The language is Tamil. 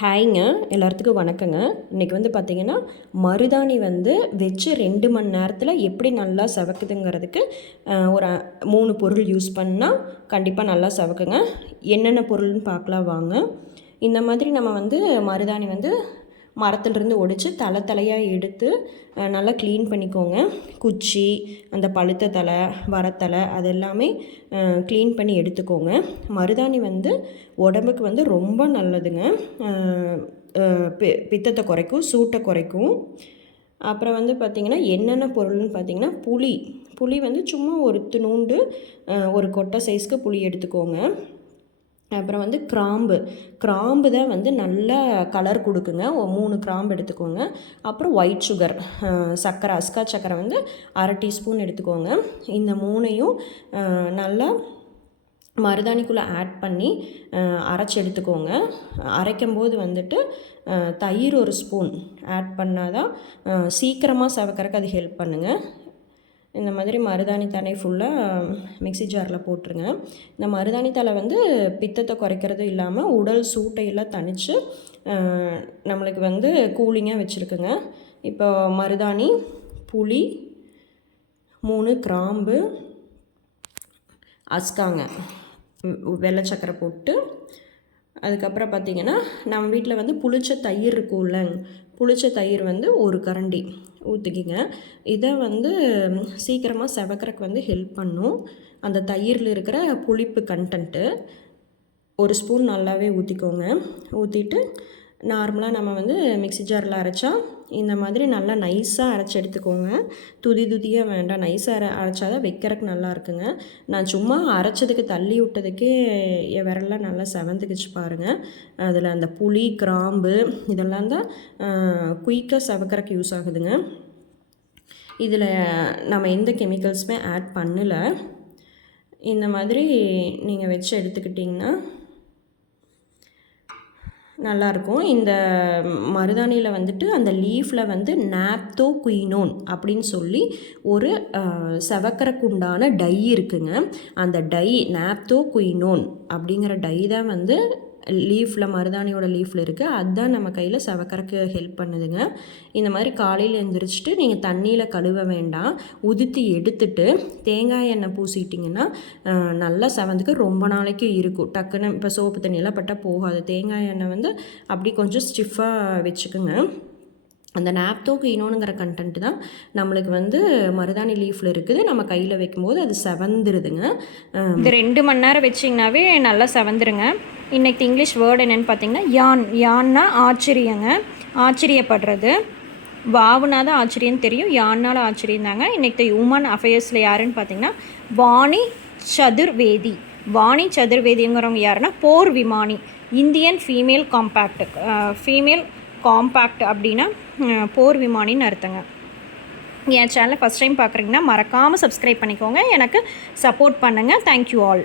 ஹாய்ங்க, எல்லாத்துக்கும் வணக்கங்க. இன்றைக்கி வந்து பார்த்திங்கன்னா மருதாணி வந்து வச்சு 2 மணி நேரத்தில் எப்படி நல்லா செவக்குதுங்கிறதுக்கு ஒரு 3 பொருள் யூஸ் பண்ணால் கண்டிப்பாக நல்லா செவக்குங்க. என்னென்ன பொருள்னு பார்க்கலாம் வாங்க. இந்த மாதிரி நம்ம வந்து மருதாணி வந்து மரத்துலேருந்து ஒடிச்சு தலையாக எடுத்து நல்லா க்ளீன் பண்ணிக்கோங்க. குச்சி, அந்த பழுத்த தலை, வரத்தலை அது எல்லாமே க்ளீன் பண்ணி எடுத்துக்கோங்க. மருதாணி வந்து உடம்புக்கு வந்து ரொம்ப நல்லதுங்க. பித்தத்தை குறைக்கும், சூட்டை குறைக்கும். அப்புறம் வந்து பார்த்திங்கன்னா என்னென்ன பொருள்னு பார்த்திங்கன்னா புளி வந்து சும்மா ஒரு துணுண்டு ஒரு கொட்டை சைஸ்க்கு புளி எடுத்துக்கோங்க. அப்புறம் வந்து கிராம்பு தான் வந்து நல்லா கலர் கொடுக்குங்க. 3 கிராம்பு எடுத்துக்கோங்க. அப்புறம் ஒயிட் சுகர், சர்க்கரை, அஸ்கா சர்க்கரை வந்து 1/2 டீஸ்பூன் எடுத்துக்கோங்க. இந்த 3ஐயும் நல்லா மருதாணிக்குள்ளே ஆட் பண்ணி அரைச்சி எடுத்துக்கோங்க. அரைக்கும்போது வந்துட்டு தயிர் 1 ஸ்பூன் ஆட் பண்ணால் தான் சீக்கிரமாக செவக்கறக்கு அது ஹெல்ப் பண்ணுங்கள். இந்த மாதிரி மருதாணி தலை ஃபுல்லாக மிக்ஸி ஜாரில் போட்டுருங்க. இந்த மருதாணி தலை வந்து பித்தத்தை குறைக்கிறதும் இல்லாமல் உடல் சூட்டையெல்லாம் தணித்து நம்மளுக்கு வந்து கூலிங்காக வச்சுருக்குங்க. இப்போ மருதாணி, புளி, 3 கிராம்பு, அஸ்காங்க, வெள்ளை சக்கரை போட்டு, அதுக்கப்புறம் பார்த்திங்கன்னா நம்ம வீட்டில் வந்து புளிச்ச தயிர் இருக்கும்ல, புளிச்ச தயிர் வந்து 1 கரண்டி ஊற்றிக்கிங்க. இதை வந்து சீக்கிரமாக செவக்கறக்கு வந்து ஹெல்ப் பண்ணும். அந்த தயிரில் இருக்கிற புளிப்பு கண்டென்ட்டு 1 ஸ்பூன் நல்லாவே ஊற்றிக்கோங்க. ஊற்றிட்டு நார்மலாக நம்ம வந்து மிக்ஸி ஜாரில் அரைச்சா இந்த மாதிரி நல்லா நைஸாக அரைச்சி எடுத்துக்கோங்க. துதியாக வேண்டாம், நைஸாக அரைச்சா தான் வைக்கிறதுக்கு நல்லா இருக்குங்க. நான் சும்மா அரைச்சதுக்கு தள்ளி விட்டதுக்கே என் விரல்லாம் நல்லா செவந்துக்குச்சு பாருங்கள். அதில் அந்த புளி, கிராம்பு இதெல்லாம் தான் குயிக்காக செவக்கறக்கு யூஸ் ஆகுதுங்க. இதில் நம்ம எந்த கெமிக்கல்ஸுமே ஆட் பண்ணலை. இந்த மாதிரி நீங்கள் வச்சு எடுத்துக்கிட்டிங்கன்னா நல்லாயிருக்கும். இந்த மருதாணியில் வந்துட்டு அந்த லீஃபில் வந்து நாப்தோகுயினோன் அப்படின்னு சொல்லி ஒரு செவக்கறக்குண்டான டை இருக்குங்க. அந்த டை நாப்தோகுயினோன் அப்படிங்கிற டை தான் வந்து லீஃபில், மருதாணியோட லீஃபில் இருக்குது. அதுதான் நம்ம கையில் செவக்கறக்கு ஹெல்ப் பண்ணுதுங்க. இந்த மாதிரி காலையில் எழுந்திரிச்சிட்டு நீங்கள் தண்ணியில் கழுவ வேண்டாம், உதுத்தி எடுத்துட்டு தேங்காய் எண்ணெய் பூசிட்டிங்கன்னா நல்லா செவந்துக்கு ரொம்ப நாளைக்கு இருக்கும். டக்குன்னு இப்போ சோப்பு தண்ணியெல்லாம் பட்டால் போகாது. தேங்காய் எண்ணெய் வந்து அப்படி கொஞ்சம் ஸ்டிஃபாக வச்சுக்குங்க. அந்த நாப்தோகுயினோனுங்கிற கண்டென்ட் தான் நம்மளுக்கு வந்து மருதாணி லீஃபில் இருக்குது. நம்ம கையில் வைக்கும்போது அது செவந்துருதுங்க. இந்த 2 மணி நேரம் வச்சிங்கனாவே நல்லா செவந்துருங்க. இன்றைக்கி இங்கிலீஷ் வேர்டு என்னென்னு பார்த்தீங்கன்னா யான்னா ஆச்சரியங்க, ஆச்சரியப்படுறது. வாவுனா தான் ஆச்சரியம் தெரியும், யான்னால ஆச்சரியம் தாங்க. இன்றைக்கி ஹியூமன் அஃபேர்ஸில் யாருன்னு பார்த்தீங்கன்னா வாணி சதுர்வேதி. வாணி சதுர்வேதிங்கிறவங்க யாருன்னா போர் விமானி, இந்தியன் ஃபீமேல் காம்பேக்ட் அப்படின்னா போர் விமானின்னு அர்த்தங்க. என் சேனலை ஃபஸ்ட் டைம் பார்க்குறீங்கன்னா மறக்காமல் சப்ஸ்கிரைப் பண்ணிக்கோங்க. எனக்கு சப்போர்ட் பண்ணுங்கள். Thank you all.